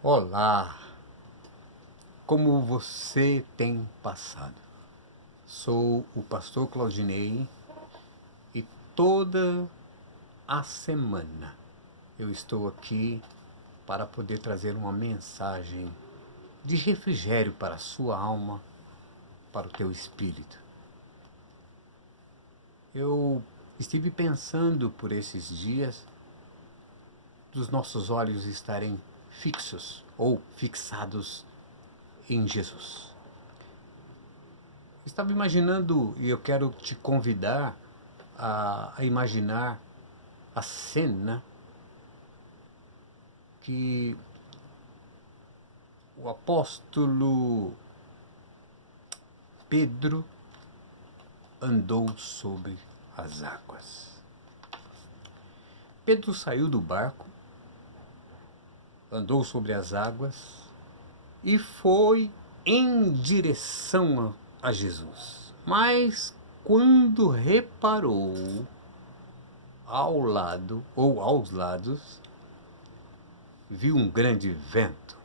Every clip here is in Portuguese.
Olá, como você tem passado? Sou o pastor Claudinei e toda a semana eu estou aqui para poder trazer uma mensagem de refrigério para a sua alma, para o teu espírito. Eu estive pensando por esses dias dos nossos olhos estarem fixos ou fixados em Jesus. Estava imaginando e eu quero te convidar a imaginar a cena que o apóstolo Pedro andou sobre as águas. Pedro saiu do barco, andou sobre as águas e foi em direção a Jesus. Mas quando reparou ao lado ou aos lados, viu um grande vento.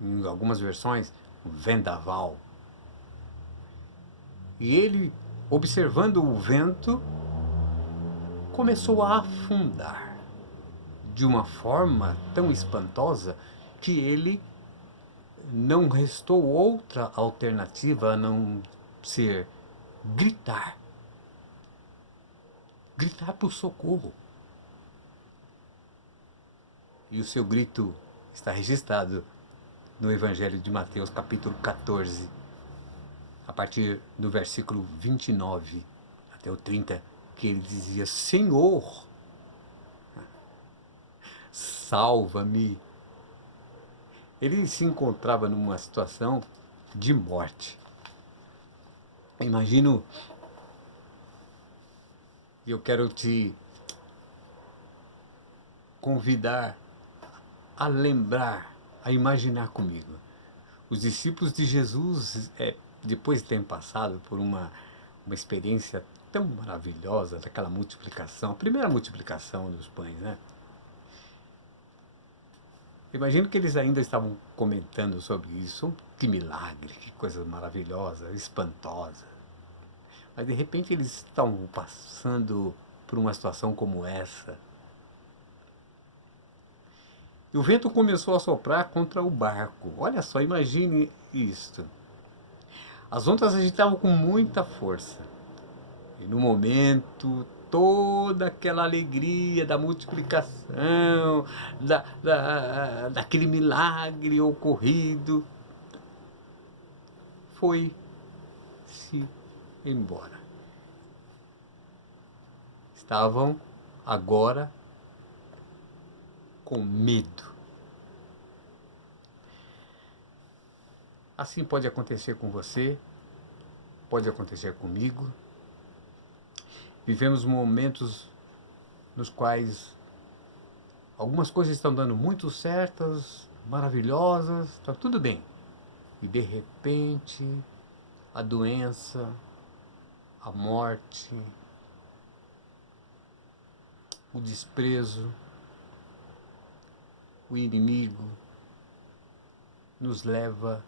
Em algumas versões, um vendaval. E ele, observando o vento, começou a afundar de uma forma tão espantosa que ele não restou outra alternativa a não ser gritar. Gritar por socorro. E o seu grito está registrado no Evangelho de Mateus, capítulo 14, a partir do versículo 29 até o 30, que ele dizia: Senhor, salva-me. Ele se encontrava numa situação de morte. Imagino, e eu quero te convidar a lembrar, a imaginar comigo. Os discípulos de Jesus, depois de terem passado por uma experiência tão maravilhosa daquela multiplicação, a primeira multiplicação dos pães, né? Imagino que eles ainda estavam comentando sobre isso. Que milagre, que coisa maravilhosa, espantosa. Mas de repente eles estão passando por uma situação como essa. E o vento começou a soprar contra o barco. Olha só, imagine isto. As ondas agitavam com muita força. E no momento, toda aquela alegria da multiplicação, daquele milagre ocorrido, foi-se embora. Estavam agora com medo. Assim pode acontecer com você, pode acontecer comigo. Vivemos momentos nos quais algumas coisas estão dando muito certas, maravilhosas, está tudo bem. E de repente, a doença, a morte, o desprezo, o inimigo nos leva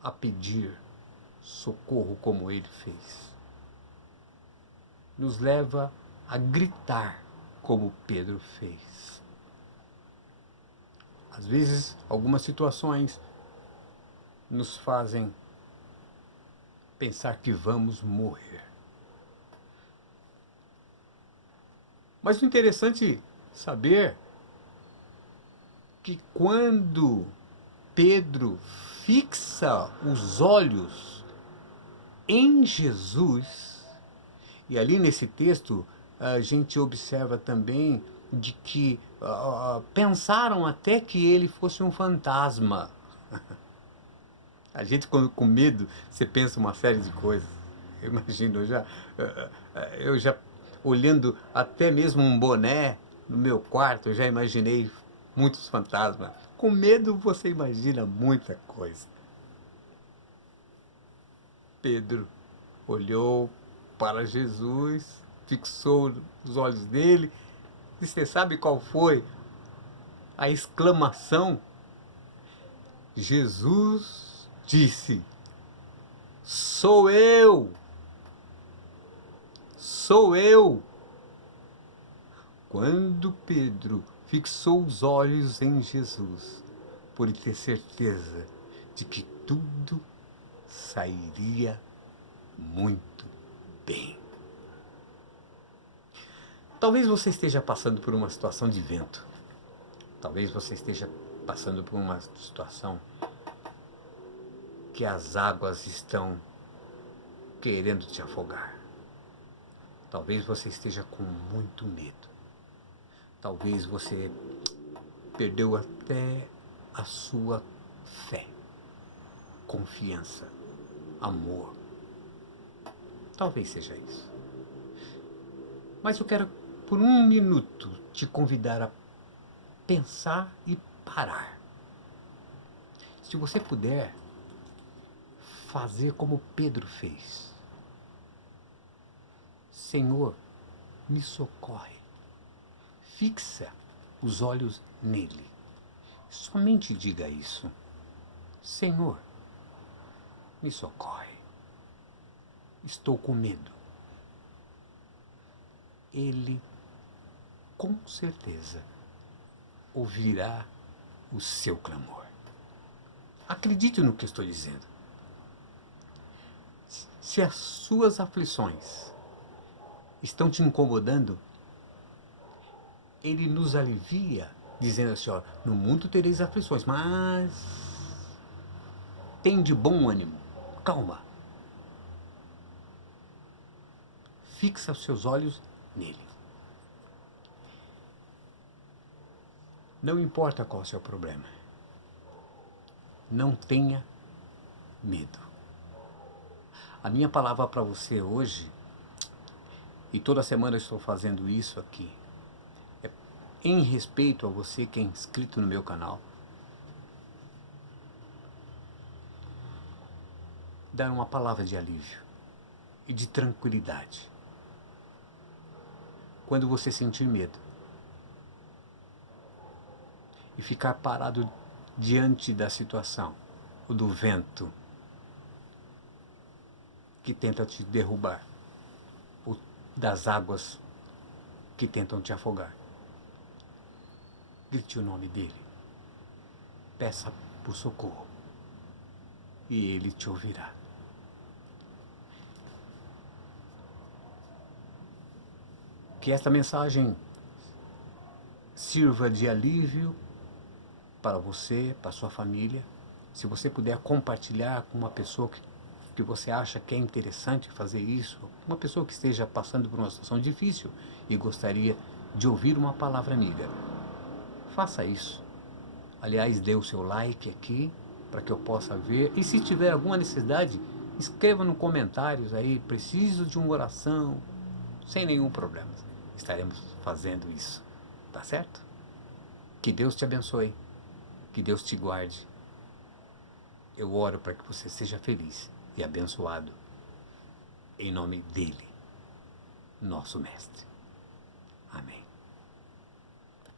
a pedir socorro como ele fez. Nos leva a gritar como Pedro fez. Às vezes, algumas situações nos fazem pensar que vamos morrer. Mas o interessante saber que quando Pedro fixa os olhos em Jesus, e ali nesse texto a gente observa também de que pensaram até que ele fosse um fantasma. A gente com medo, você pensa uma série de coisas. Eu imagino, eu já olhando até mesmo um boné no meu quarto, eu já imaginei muitos fantasmas. Com medo você imagina muita coisa. Pedro olhou para Jesus, fixou os olhos dele E você sabe qual foi a exclamação? Jesus disse: sou eu! Sou eu! Quando Pedro fixou os olhos em Jesus, por ter certeza de que tudo sairia muito bem. Talvez você esteja passando por uma situação de vento. Talvez você esteja passando por uma situação que as águas estão querendo te afogar. Talvez você esteja com muito medo. Talvez você perdeu até a sua fé, confiança, amor. Talvez seja isso. Mas eu quero, por um minuto, te convidar a pensar e parar. Se você puder, fazer como Pedro fez. Senhor, me socorre. Fixa os olhos nele. Somente diga isso. Senhor, me socorre. Estou com medo. Ele, com certeza, ouvirá o seu clamor. Acredite no que estou dizendo. Se as suas aflições estão te incomodando, ele nos alivia, dizendo assim, ó, no mundo tereis aflições, mas tem de bom ânimo, calma. Fixa os seus olhos nele. Não importa qual é o seu problema. Não tenha medo. A minha palavra para você hoje, e toda semana eu estou fazendo isso aqui, é em respeito a você que é inscrito no meu canal, dar uma palavra de alívio e de tranquilidade. Quando você sentir medo e ficar parado diante da situação, ou do vento que tenta te derrubar, ou das águas que tentam te afogar, grite o nome dele, peça por socorro e ele te ouvirá. Que esta mensagem sirva de alívio para você, para sua família. Se você puder compartilhar com uma pessoa que você acha que é interessante fazer isso, uma pessoa que esteja passando por uma situação difícil e gostaria de ouvir uma palavra amiga, faça isso. Aliás, dê o seu like aqui para que eu possa ver. E se tiver alguma necessidade, escreva nos comentários aí, preciso de uma oração, sem nenhum problema. Estaremos fazendo isso, tá certo? Que Deus te abençoe, que Deus te guarde. Eu oro para que você seja feliz e abençoado, em nome dele, nosso Mestre. Amém.